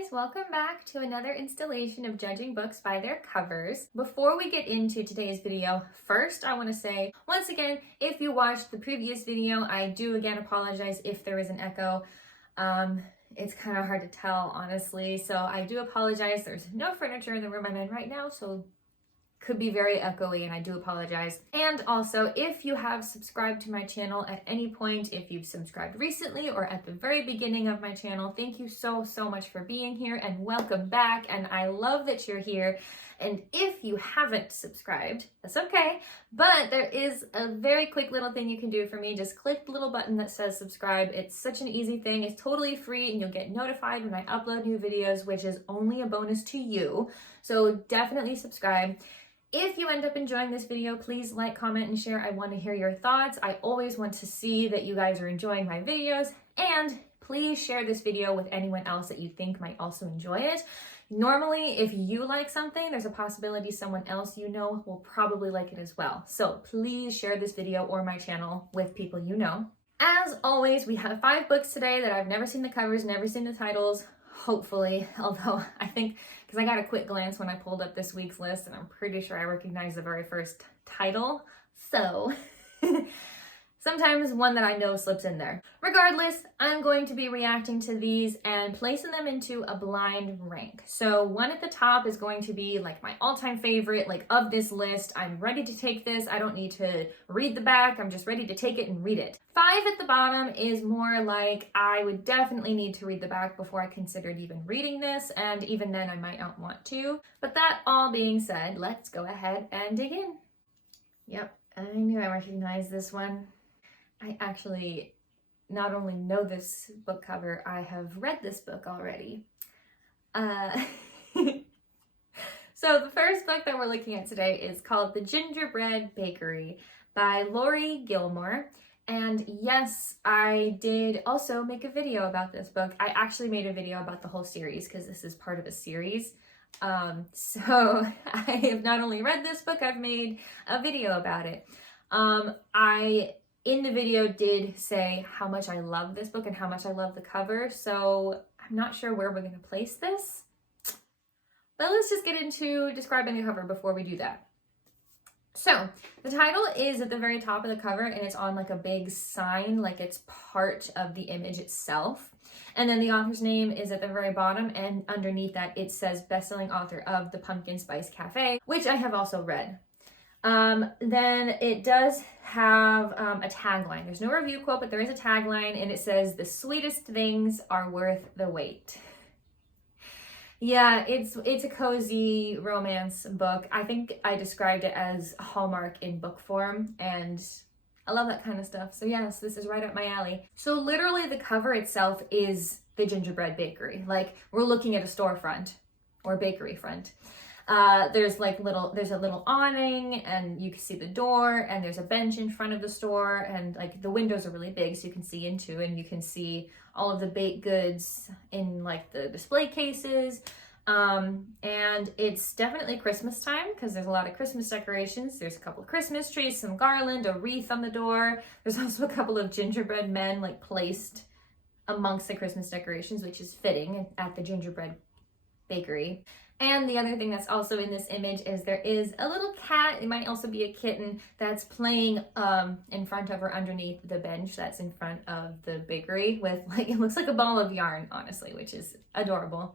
guys, welcome back to another installation of judging books by their covers. Before we get into today's video, first I want to say, once again, if you watched the previous video, I do again apologize if there is an echo. It's kind of hard to tell, honestly, so I do apologize. There's no furniture in the room I'm in right now, so could be very echoey, and I do apologize. And also, if you have subscribed to my channel at any point, if you've subscribed recently or at the very beginning of my channel, thank you so much for being here and welcome back. And I love that you're here. And if you haven't subscribed, that's okay, but there is a very quick little thing you can do for me. Just click the little button that says subscribe. It's such an easy thing. It's totally free, and you'll get notified when I upload new videos, which is only a bonus to you. So definitely subscribe. If you end up enjoying this video, please like, comment, and share. I want to hear your thoughts. I always want to see that you guys are enjoying my videos. And please share this video with anyone else that you think might also enjoy it. Normally, if you like something, there's a possibility someone else you know will probably like it as well. So please share this video or my channel with people you know. As always, we have 5 books today that I've never seen the covers, never seen the titles. Hopefully, although I think, because I got a quick glance when I pulled up this week's list, and I'm pretty sure I recognized the very first title, so sometimes one that I know slips in there. Regardless, I'm going to be reacting to these and placing them into a blind rank. So one at the top is going to be like my all-time favorite, like of this list. I'm ready to take this. I don't need to read the back. I'm just ready to take it and read it. 5 at the bottom is more like I would definitely need to read the back before I considered even reading this, and even then I might not want to. But that all being said, let's go ahead and dig in. Yep, I knew I recognized this one. I actually not only know this book cover, I have read this book already. So the first book that we're looking at today is called The Gingerbread Bakery by Lori Gilmore. And yes, I did also make a video about this book. I actually made a video about the whole series because this is part of a series. So I have not only read this book, I've made a video about it. In the video did say how much I love this book and how much I love the cover, so I'm not sure where we're going to place this. But let's just get into describing the cover before we do that. So the title is at the very top of the cover, and it's on like a big sign, like it's part of the image itself. And then the author's name is at the very bottom, and underneath that it says best-selling author of The Pumpkin Spice Cafe, which I have also read. Then it does have a tagline. There's no review quote, but there is a tagline, and it says, "The sweetest things are worth the wait." Yeah, it's a cozy romance book. I think I described it as Hallmark in book form, and I love that kind of stuff. So yes, this is right up my alley. So literally the cover itself is the gingerbread bakery. Like, we're looking at a storefront or bakery front. There's a little awning, and you can see the door, and there's a bench in front of the store, and like the windows are really big so you can see into, and you can see all of the baked goods in like the display cases. And it's definitely Christmas time because there's a lot of Christmas decorations. There's a couple of Christmas trees, some garland, a wreath on the door. There's also a couple of gingerbread men like placed amongst the Christmas decorations, which is fitting at the gingerbread bakery. And the other thing that's also in this image is there is a little cat, it might also be a kitten, that's playing in front of or underneath the bench that's in front of the bakery with, like, it looks like a ball of yarn, honestly, which is adorable.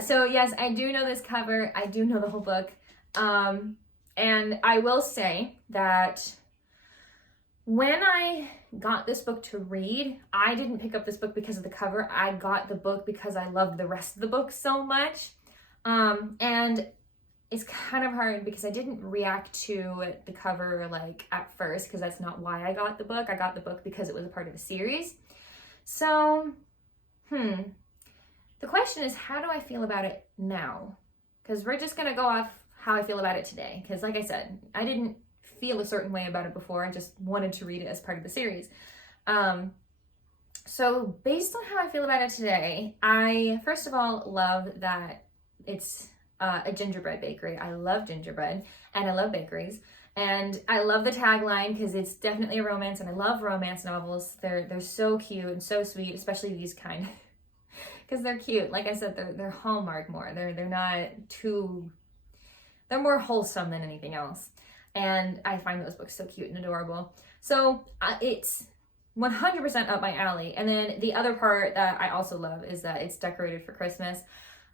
So yes, I do know this cover, I do know the whole book, and I will say that when I got this book to read, I didn't pick up this book because of the cover. I got the book because I loved the rest of the book so much. And it's kind of hard because I didn't react to the cover like at first, because that's not why I got the book. I got the book because it was a part of a series. So, the question is, how do I feel about it now? Because we're just going to go off how I feel about it today. Because like I said, I didn't feel a certain way about it before. I just wanted to read it as part of the series. So based on how I feel about it today, I first of all love that it's a gingerbread bakery. I love gingerbread and I love bakeries. And I love the tagline because it's definitely a romance, and I love romance novels. They're so cute and so sweet, especially these kind. because they're cute. Like I said, they're Hallmark more. They're not too, they're more wholesome than anything else. And I find those books so cute and adorable. So it's 100% up my alley. And then the other part that I also love is that it's decorated for Christmas.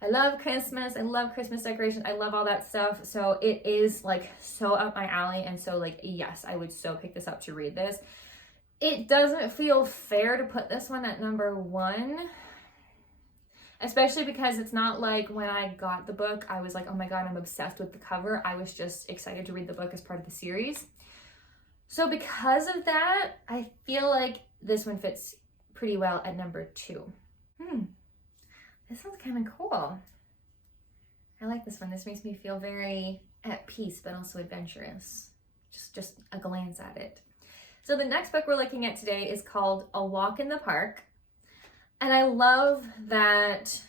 I love Christmas. I love Christmas decoration. I love all that stuff. So it is like so up my alley. And so like, yes, I would so pick this up to read this. It doesn't feel fair to put this one at number 1, especially because it's not like when I got the book, I was like, oh my God, I'm obsessed with the cover. I was just excited to read the book as part of the series. So because of that, I feel like this one fits pretty well at number 2. This one's kind of cool. I like this one. This makes me feel very at peace, but also adventurous. Just a glance at it. So the next book we're looking at today is called A Walk in the Park. And I love that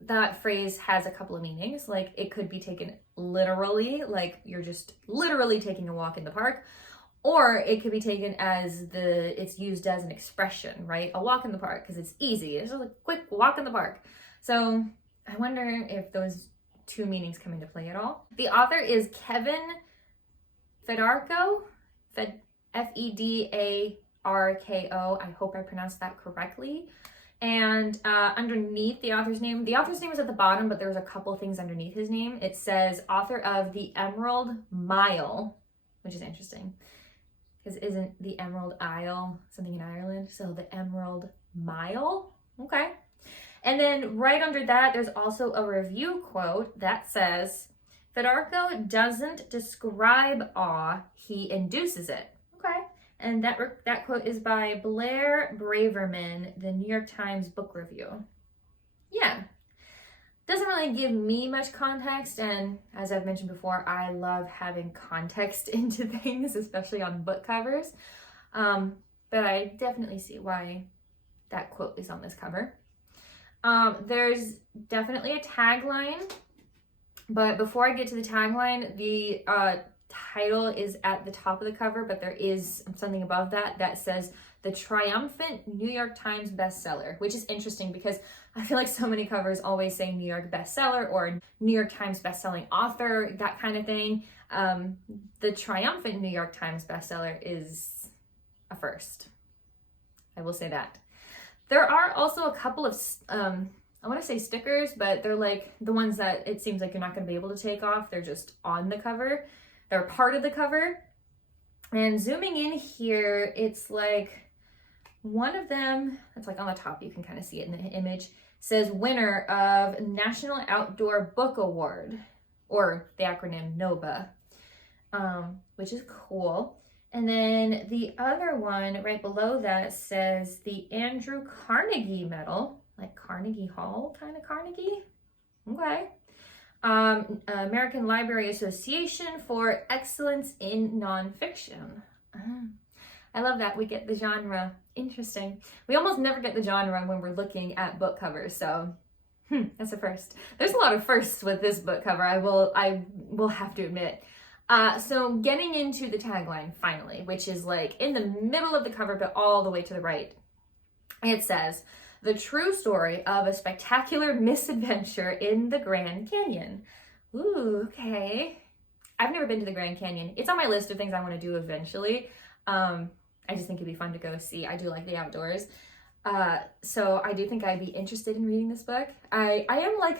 that phrase has a couple of meanings. Like it could be taken literally, like you're just literally taking a walk in the park, or it could be taken as it's used as an expression, right? A walk in the park, because it's easy. It's just a quick walk in the park. So I wonder if those 2 meanings come into play at all. The author is Kevin Fedarko, Fedarko. I hope I pronounced that correctly. And underneath the author's name is at the bottom, but there's a couple things underneath his name. It says author of The Emerald Mile, which is interesting because isn't the Emerald Isle something in Ireland? So The Emerald Mile, okay. And then right under that, there's also a review quote that says, Fedarko doesn't describe awe, he induces it. Okay. And that quote is by Blair Braverman, the New York Times Book Review. Yeah. Doesn't really give me much context, and as I've mentioned before, I love having context into things, especially on book covers. But I definitely see why that quote is on this cover. There's definitely a tagline, but before I get to the tagline, the title is at the top of the cover, but there is something above that says the triumphant New York Times bestseller, which is interesting because I feel like so many covers always say New York bestseller or New York Times bestselling author, that kind of thing. The triumphant New York Times bestseller is a first. I will say that. There are also a couple of, I want to say stickers, but they're like the ones that it seems like you're not going to be able to take off. They're just on the cover. They're part of the cover. And zooming in here, it's like one of them, it's like on the top, you can kind of see it in the image, says winner of National Outdoor Book Award, or the acronym NOBA, which is cool. And then the other one right below that says the Andrew Carnegie Medal, like Carnegie Hall kind of Carnegie. Okay. American Library Association for Excellence in Nonfiction. I love that we get the genre. Interesting. We almost never get the genre when we're looking at book covers, so that's a first. There's a lot of firsts with this book cover, I will have to admit. So getting into the tagline finally, which is like in the middle of the cover, but all the way to the right. It says, the true story of a spectacular misadventure in the Grand Canyon. Ooh, okay. I've never been to the Grand Canyon. It's on my list of things I want to do eventually. I just think it'd be fun to go see. I do like the outdoors. So I do think I'd be interested in reading this book. I am like,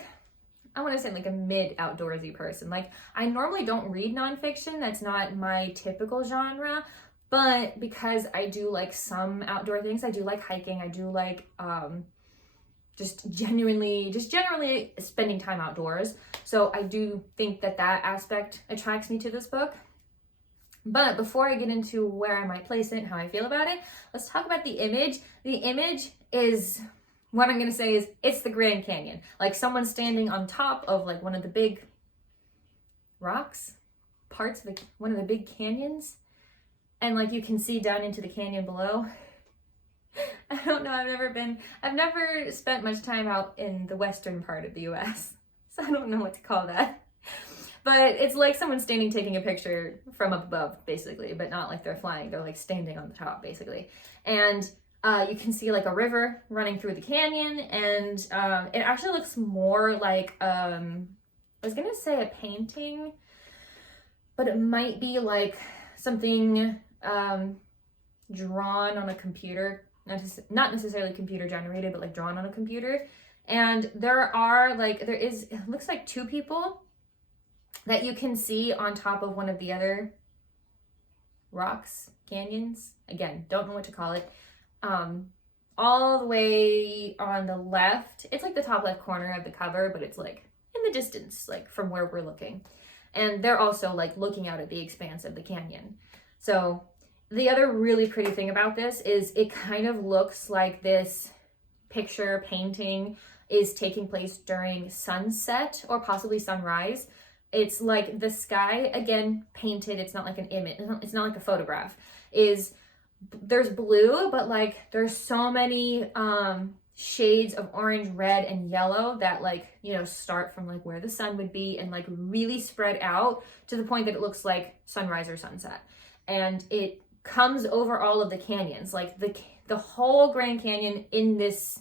I want to say like a mid outdoorsy person. Like I normally don't read nonfiction. That's not my typical genre. But because I do like some outdoor things, I do like hiking. I do like just generally spending time outdoors. So I do think that aspect attracts me to this book. But before I get into where I might place it and how I feel about it, let's talk about the image. The image is, what I'm going to say is, it's the Grand Canyon. Like someone standing on top of like one of the big rocks, parts of one of the big canyons. And like you can see down into the canyon below. I don't know, I've never spent much time out in the western part of the US. So I don't know what to call that. But it's like someone standing taking a picture from up above, basically, but not like they're flying. They're like standing on the top, basically. And You can see like a river running through the canyon, and it actually looks more like, I was gonna say a painting, but it might be like something drawn on a computer, not necessarily computer generated, but like drawn on a computer. And there is, it looks like two people that you can see on top of one of the other rocks, canyons. Again, don't know what to call it. All the way on the left, it's like the top left corner of the cover, but it's like in the distance, like from where we're looking. And they're also like looking out at the expanse of the canyon. So the other really pretty thing about this is it kind of looks like this picture painting is taking place during sunset or possibly sunrise. It's like the sky, again, painted. It's not like an image. It's not like a photograph. There's blue, but like there's so many shades of orange, red, and yellow that like, you know, start from like where the sun would be and like really spread out to the point that it looks like sunrise or sunset. And it comes over all of the canyons. Like the whole Grand Canyon in this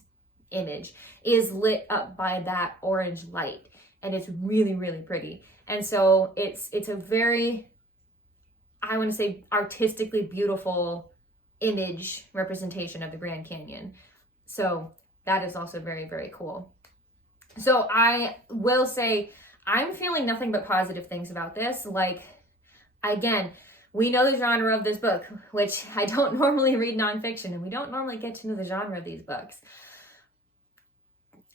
image is lit up by that orange light, and it's really, really pretty. And so it's a very, I want to say, artistically beautiful image representation of the Grand Canyon. So that is also very, very cool. So I will say I'm feeling nothing but positive things about this. Like, again, we know the genre of this book, which I don't normally read nonfiction, and we don't normally get to know the genre of these books.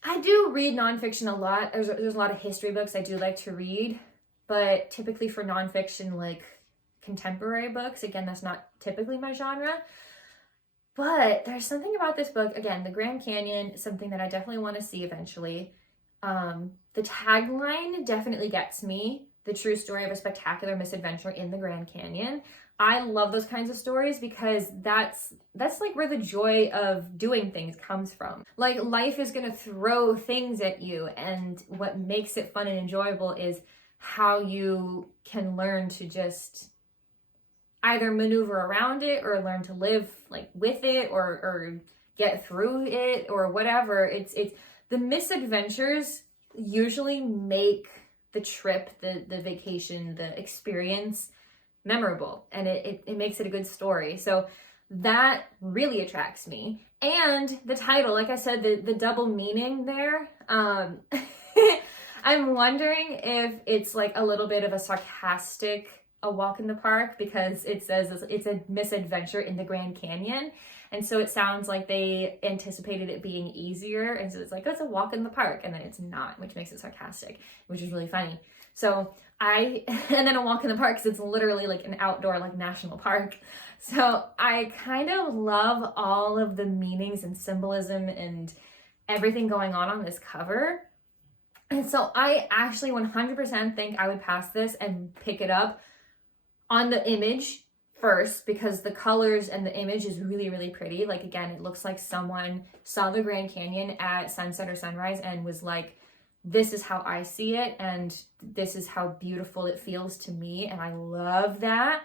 I do read nonfiction a lot. There's a lot of history books I do like to read, but typically for nonfiction, like contemporary books, again, that's not typically my genre. But there's something about this book, again, the Grand Canyon, something that I definitely want to see eventually. The tagline definitely gets me. The true story of a spectacular misadventure in the Grand Canyon. I love those kinds of stories because that's like where the joy of doing things comes from. Like, life is gonna throw things at you, and what makes it fun and enjoyable is how you can learn to just either maneuver around it or learn to live like with it or get through it or whatever. It's the misadventures usually make the trip, the vacation, the experience memorable, and it makes it a good story. So that really attracts me. And the title, like I said, the double meaning there, I'm wondering if it's like a little bit of a sarcastic a walk in the park, because it says it's a misadventure in the Grand Canyon. And so it sounds like they anticipated it being easier. And so it's like, oh, it's a walk in the park. And then it's not, which makes it sarcastic, which is really funny. So and then a walk in the park, because it's literally like an outdoor, like national park. So I kind of love all of the meanings and symbolism and everything going on this cover. And so I actually 100% think I would pass this and pick it up on the image first, because the colors and the image is really, really pretty. Like, again, it looks like someone saw the Grand Canyon at sunset or sunrise and was like, this is how I see it, and this is how beautiful it feels to me, and I love that.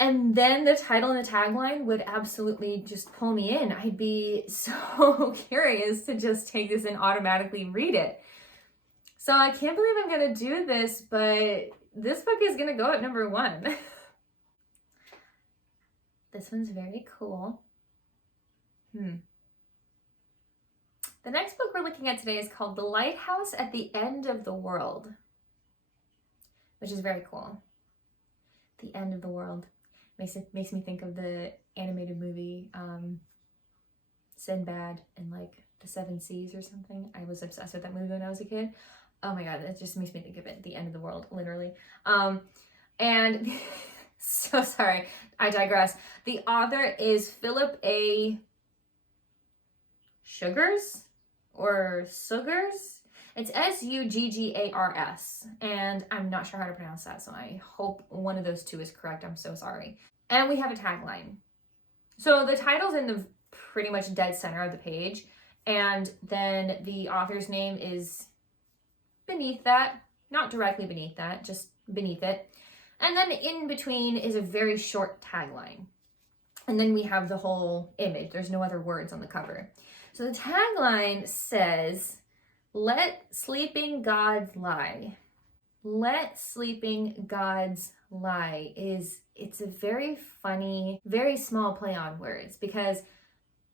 And then the title and the tagline would absolutely just pull me in. I'd be so curious to just take this and automatically read it. So I can't believe I'm gonna do this, but this book is gonna go at number 1. This one's very cool. The next book we're looking at today is called The Lighthouse at the End of the World, which is very cool. The End of the World makes me think of the animated movie Sinbad and like the Seven Seas or something. I was obsessed with that movie when I was a kid. Oh my god, it just makes me think of it. The end of the world, literally. And so sorry, I digress. The author is Philip A. Sugars or Sugars. It's Suggars, and I'm not sure how to pronounce that, so I hope one of those two is correct. I'm so sorry. And we have a tagline. So the title's in the pretty much dead center of the page, and then the author's name is beneath that, not directly beneath that, just beneath it. And then in between is a very short tagline. And then we have the whole image. There's no other words on the cover. So the tagline says, "Let sleeping gods lie." Let sleeping gods lie it's a very funny, very small play on words, because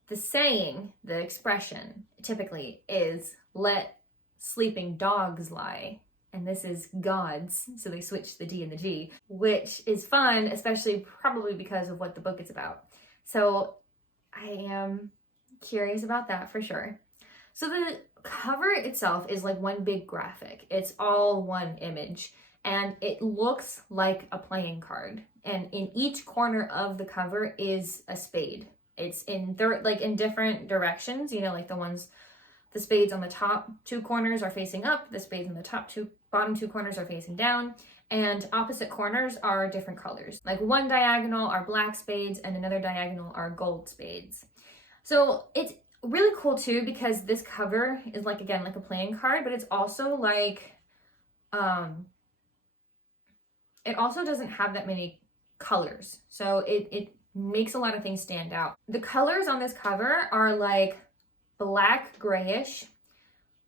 the saying, the expression typically is "let sleeping dogs lie." And this is gods, so they switched the D and the G, which is fun, especially probably because of what the book is about. So I am curious about that for sure. So the cover itself is like one big graphic. It's all one image, and it looks like a playing card. And in each corner of the cover is a spade. It's in in different directions, you know, like the spades on the top two corners are facing up, the spades on the bottom two corners are facing down, and opposite corners are different colors. Like one diagonal are black spades and another diagonal are gold spades. So it's really cool too, because this cover is like, again, like a playing card, but it's also like, it also doesn't have that many colors. So it makes a lot of things stand out. The colors on this cover are like black, grayish,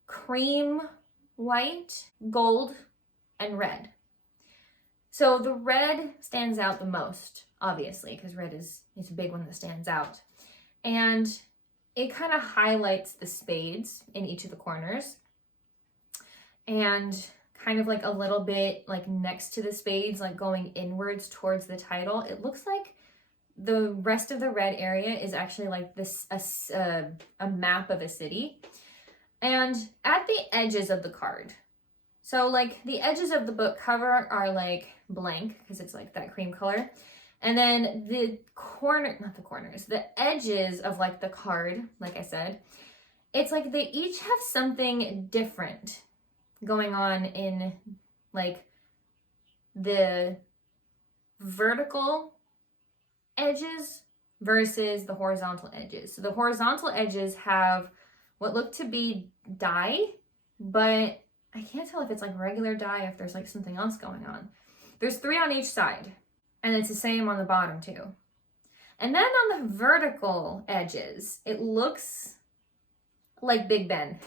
cream, white, gold, and red. So the red stands out the most, obviously, because red is a big one that stands out. And it kind of highlights the spades in each of the corners. And kind of like a little bit like next to the spades, like going inwards towards the title, it looks like the rest of the red area is actually like this a map of a city. And at the edges of the card, so like the edges of the book cover are like blank because it's like that cream color. And then the edges of like the card, like I said, it's like they each have something different going on in like the vertical edges versus the horizontal edges. So the horizontal edges have what look to be dye, but I can't tell if it's like regular dye, if there's like something else going on. There's 3 on each side, and it's the same on the bottom too. And then on the vertical edges, it looks like Big Ben.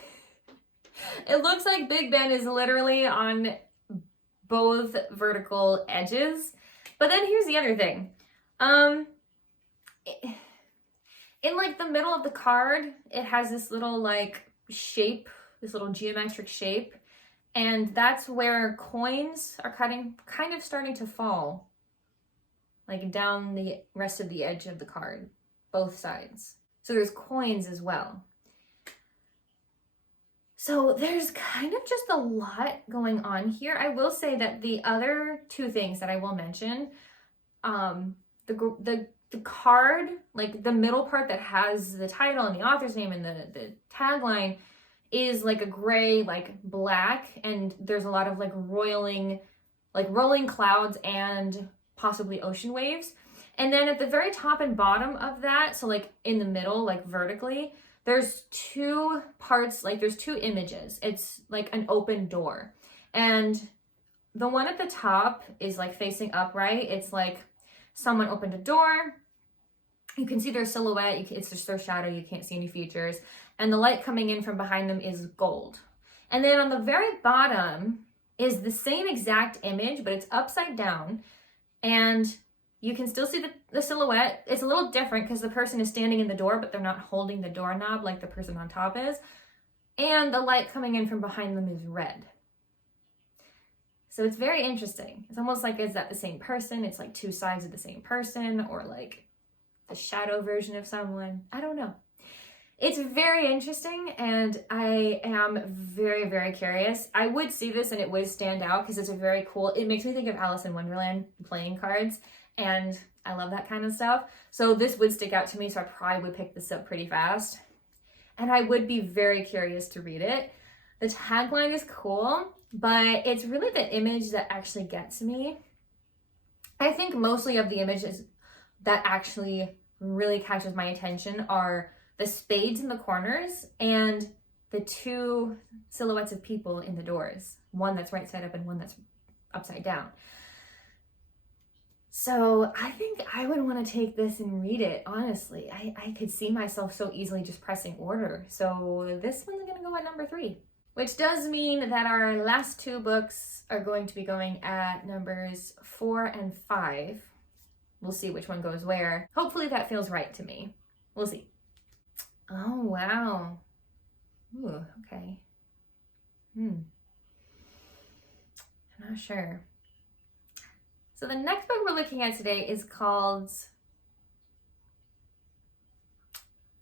It looks like Big Ben is literally on both vertical edges. But then here's the other thing. In like the middle of the card, it has this little like shape, this little geometric shape. And that's where coins are kind of starting to fall, like down the rest of the edge of the card, both sides. So there's coins as well. So there's kind of just a lot going on here. I will say that the other 2 things that I will mention, the card, like the middle part that has the title and the author's name and the tagline, is like a gray, like black, and there's a lot of like rolling clouds and possibly ocean waves. And then at the very top and bottom of that, so like in the middle, like vertically, there's 2 parts, like there's 2 images. It's like an open door. And the one at the top is like facing upright. It's like someone opened a door. You can see their silhouette. It's just their shadow. You can't see any features. And the light coming in from behind them is gold. And then on the very bottom is the same exact image, but it's upside down. And you can still see the silhouette. It's a little different because the person is standing in the door, but they're not holding the doorknob like the person on top is. And the light coming in from behind them is red. So it's very interesting. It's almost like, is that the same person? It's like 2 sides of the same person, or like the shadow version of someone. I don't know. It's very interesting, and I am very, very curious. I would see this and it would stand out because it's a very cool, it makes me think of Alice in Wonderland playing cards, and I love that kind of stuff. So this would stick out to me, so I probably would pick this up pretty fast. And I would be very curious to read it. The tagline is cool, but it's really the image that actually gets me. I think mostly of the images that actually really catches my attention are the spades in the corners and the 2 silhouettes of people in the doors. One that's right side up and one that's upside down. So I think I would want to take this and read it, honestly. I could see myself so easily just pressing order. So this one's going to go at number 3, which does mean that our last 2 books are going to be going at numbers 4 and 5. We'll see which one goes where. Hopefully that feels right to me. We'll see. Oh, wow. Ooh, okay. I'm not sure. So the next book we're looking at today is called,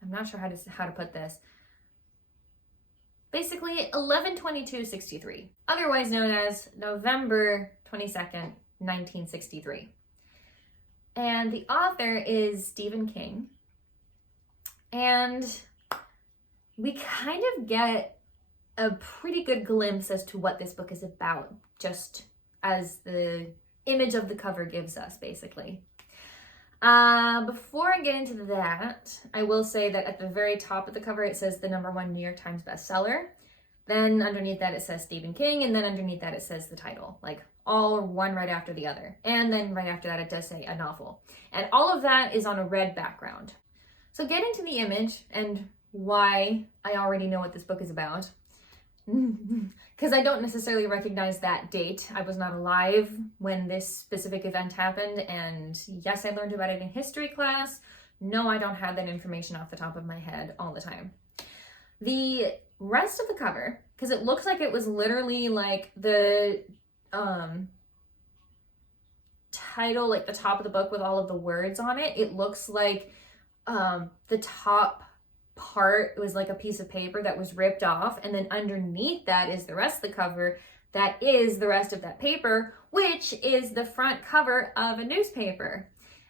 I'm not sure how to put this. Basically 11/22/63, otherwise known as November 22nd, 1963. And the author is Stephen King. And we kind of get a pretty good glimpse as to what this book is about, just as the image of the cover gives us, basically. Before I get into that, I will say that at the very top of the cover, it says the #1 New York Times bestseller. Then underneath that, it says Stephen King. And then underneath that, it says the title, like all one right after the other. And then right after that, it does say a novel. And all of that is on a red background. So getting to the image and why I already know what this book is about, because I don't necessarily recognize that date. I was not alive when this specific event happened, and yes, I learned about it in history class. No, I don't have that information off the top of my head all the time. The rest of the cover, because it looks like it was literally like the title, like the top of the book with all of the words on it. It looks like the top part was like a piece of paper that was ripped off, and then underneath that is the rest of the cover that is the rest of that paper, which is the front cover of a newspaper.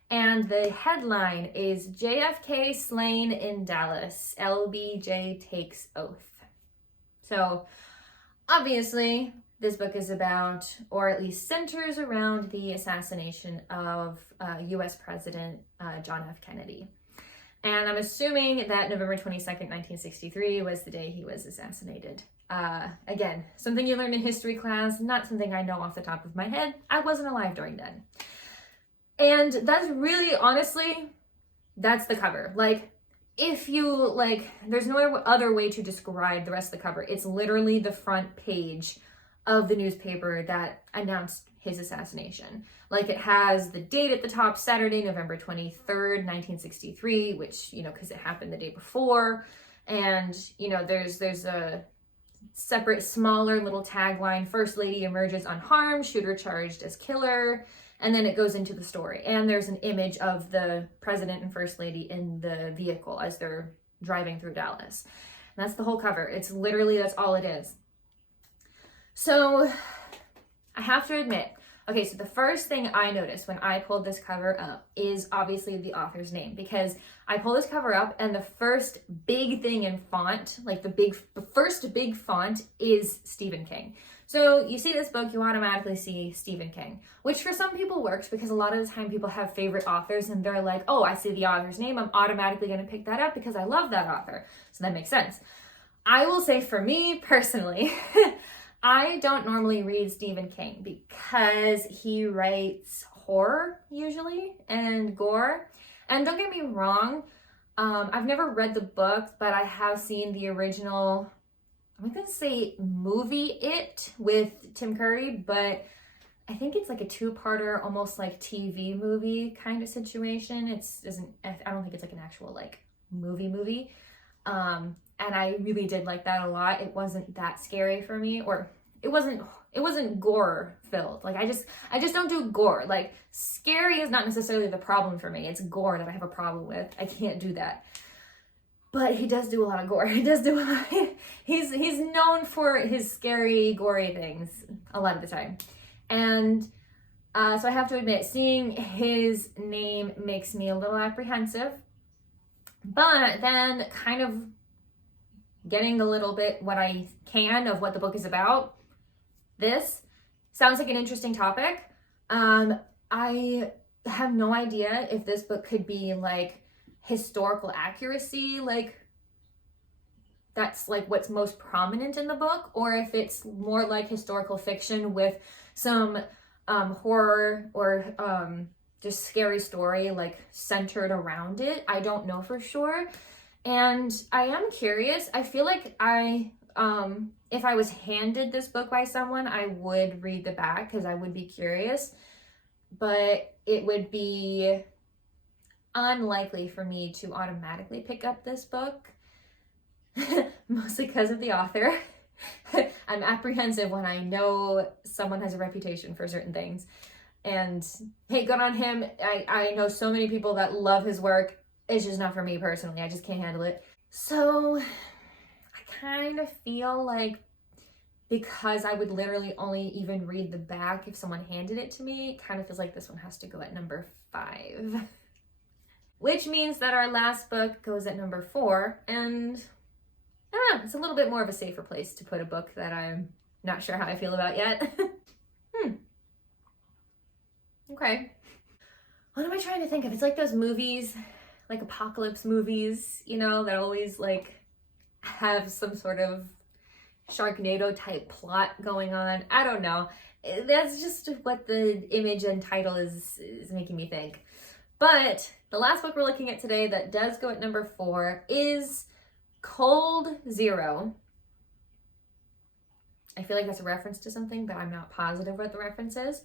And the headline is JFK slain in Dallas, LBJ takes oath. So obviously this book is about, or at least centers around, the assassination of US President John F. Kennedy. And I'm assuming that November 22nd, 1963 was the day he was assassinated. Again, something you learned in history class, not something I know off the top of my head. I wasn't alive during then. And that's really, honestly, that's the cover. Like, if you, like, there's no other way to describe the rest of the cover. It's literally the front page of the newspaper that announced his assassination. Like, it has the date at the top, Saturday, November 23rd, 1963, which, you know, because it happened the day before. And, you know, there's a separate, smaller little tagline, First Lady emerges unharmed, shooter charged as killer. And then it goes into the story. And there's an image of the president and first lady in the vehicle as they're driving through Dallas. And that's the whole cover. It's literally, that's all it is. So I have to admit, okay, so the first thing I noticed when I pulled this cover up is obviously the author's name, because I pulled this cover up and the first big thing in font, like the first big font is Stephen King. So you see this book, you automatically see Stephen King, which for some people works because a lot of the time people have favorite authors and they're like, oh, I see the author's name, I'm automatically going to pick that up because I love that author. So that makes sense. I will say for me personally, I don't normally read Stephen King because he writes horror usually and gore. And don't get me wrong, I've never read the book, but I have seen the original, I'm going to say movie It with Tim Curry, but I think it's like a 2-parter, almost like TV movie kind of situation. I don't think it's like an actual like movie. And I really did like that a lot. It wasn't that scary for me, or it wasn't gore filled. Like I just don't do gore. Like scary is not necessarily the problem for me. It's gore that I have a problem with. I can't do that. But he does do a lot of gore. He does do a lot. He's known for his scary, gory things a lot of the time. And so I have to admit, seeing his name makes me a little apprehensive. But then kind of getting a little bit what I can of what the book is about, this sounds like an interesting topic. I have no idea if this book could be like historical accuracy, like that's like what's most prominent in the book, or if it's more like historical fiction with some horror or just scary story like centered around it. I don't know for sure. And I am curious. I feel like if I was handed this book by someone, I would read the back because I would be curious. But it would be unlikely for me to automatically pick up this book, mostly because of the author. I'm apprehensive when I know someone has a reputation for certain things. And hey, good on him. I know so many people that love his work. It's just not for me personally. I just can't handle it. So I kind of feel like because I would literally only even read the back if someone handed it to me, it kind of feels like this one has to go at number 5. Which means that our last book goes at number 4. And I don't know, it's a little bit more of a safer place to put a book that I'm not sure how I feel about yet. Okay. What am I trying to think of? It's like those movies, like apocalypse movies, you know, that always like have some sort of Sharknado type plot going on. I don't know. That's just what the image and title is making me think. But the last book we're looking at today that does go at number 4 is Cold Zero. I feel like that's a reference to something, but I'm not positive what the reference is.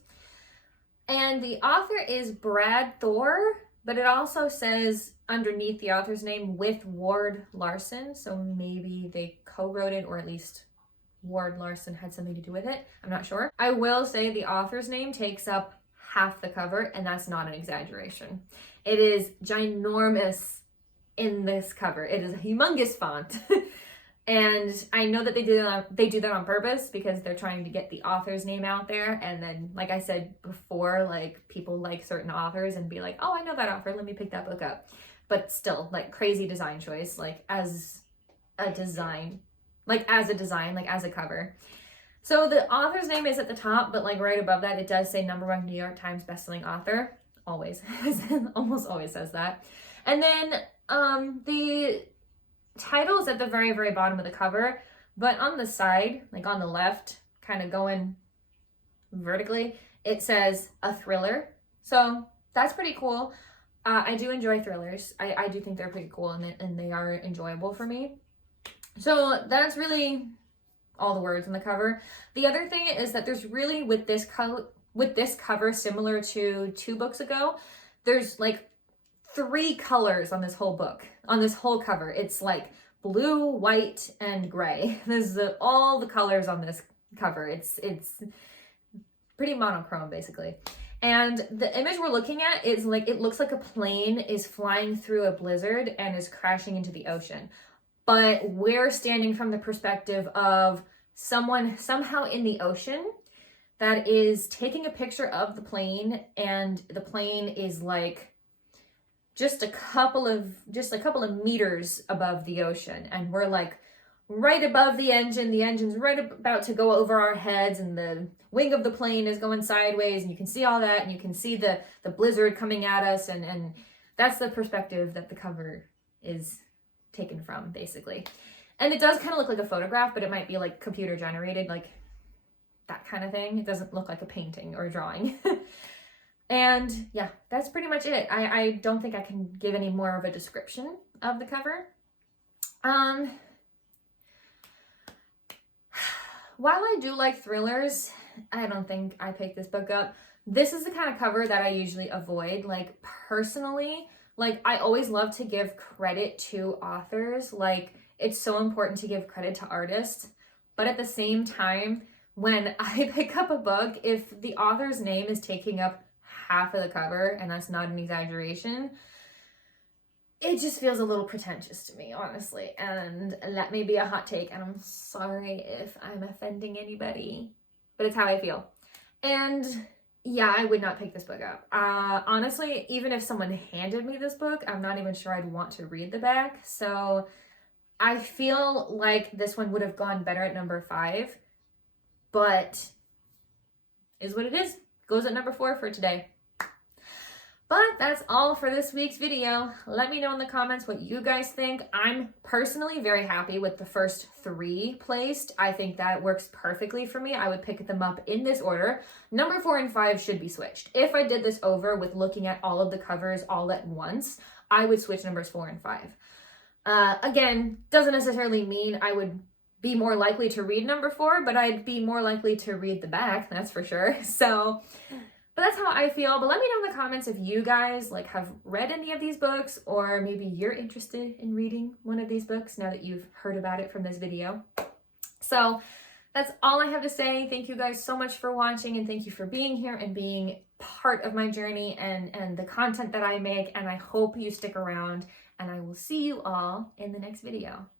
And the author is Brad Thor, but it also says underneath the author's name with Ward Larson. So maybe they co-wrote it, or at least Ward Larson had something to do with it. I'm not sure. I will say the author's name takes up half the cover, and that's not an exaggeration. It is ginormous in this cover. It is a humongous font. And I know that they do that on purpose because they're trying to get the author's name out there. And then, like I said before, like people like certain authors and be like, oh, I know that author, let me pick that book up. But still, like crazy design choice, like as a cover. So the author's name is at the top, but like right above that, it does say #1 New York Times bestselling author. Always, almost always says that. And then the title is at the very, very bottom of the cover, but on the side, like on the left, kind of going vertically, it says a thriller. So that's pretty cool. I do enjoy thrillers. I do think they're pretty cool and they are enjoyable for me. So that's really all the words on the cover. The other thing is that there's really, with this cover, similar to 2 books ago, there's like 3 colors on this whole book, on this whole cover. It's like blue, white, and gray. There's all the colors on this cover. It's pretty monochrome, basically. And the image we're looking at is like, it looks like a plane is flying through a blizzard and is crashing into the ocean. But we're standing from the perspective of someone somehow in the ocean that is taking a picture of the plane, and the plane is like just a couple of meters above the ocean, and we're like right above the engine's right about to go over our heads, and the wing of the plane is going sideways, and you can see all that, and you can see the blizzard coming at us, and that's the perspective that the cover is taken from, basically. And it does kind of look like a photograph, but it might be like computer generated, like that kind of thing. It doesn't look like a painting or a drawing. And yeah, that's pretty much it. I don't think I can give any more of a description of the cover. While I do like thrillers, I don't think I picked this book up. This is the kind of cover that I usually avoid. Like personally, like I always love to give credit to authors. Like it's so important to give credit to artists. But at the same time, when I pick up a book, if the author's name is taking up half of the cover, and that's not an exaggeration, it just feels a little pretentious to me, honestly. And that may be a hot take, and I'm sorry if I'm offending anybody, but it's how I feel. And yeah, I would not pick this book up. Honestly, even if someone handed me this book, I'm not even sure I'd want to read the back. So I feel like this one would have gone better at number 5, but is what it is. Goes at number 4 for today. But that's all for this week's video. Let me know in the comments what you guys think. I'm personally very happy with the first 3 placed. I think that works perfectly for me. I would pick them up in this order. Number 4 and 5 should be switched. If I did this over with looking at all of the covers all at once, I would switch numbers 4 and 5. Again, doesn't necessarily mean I would be more likely to read number 4, but I'd be more likely to read the back, that's for sure. But that's how I feel. But let me know in the comments if you guys have read any of these books, or maybe you're interested in reading one of these books now that you've heard about it from this video. So that's all I have to say. Thank you guys so much for watching, and thank you for being here and being part of my journey and the content that I make. And I hope you stick around, and I will see you all in the next video.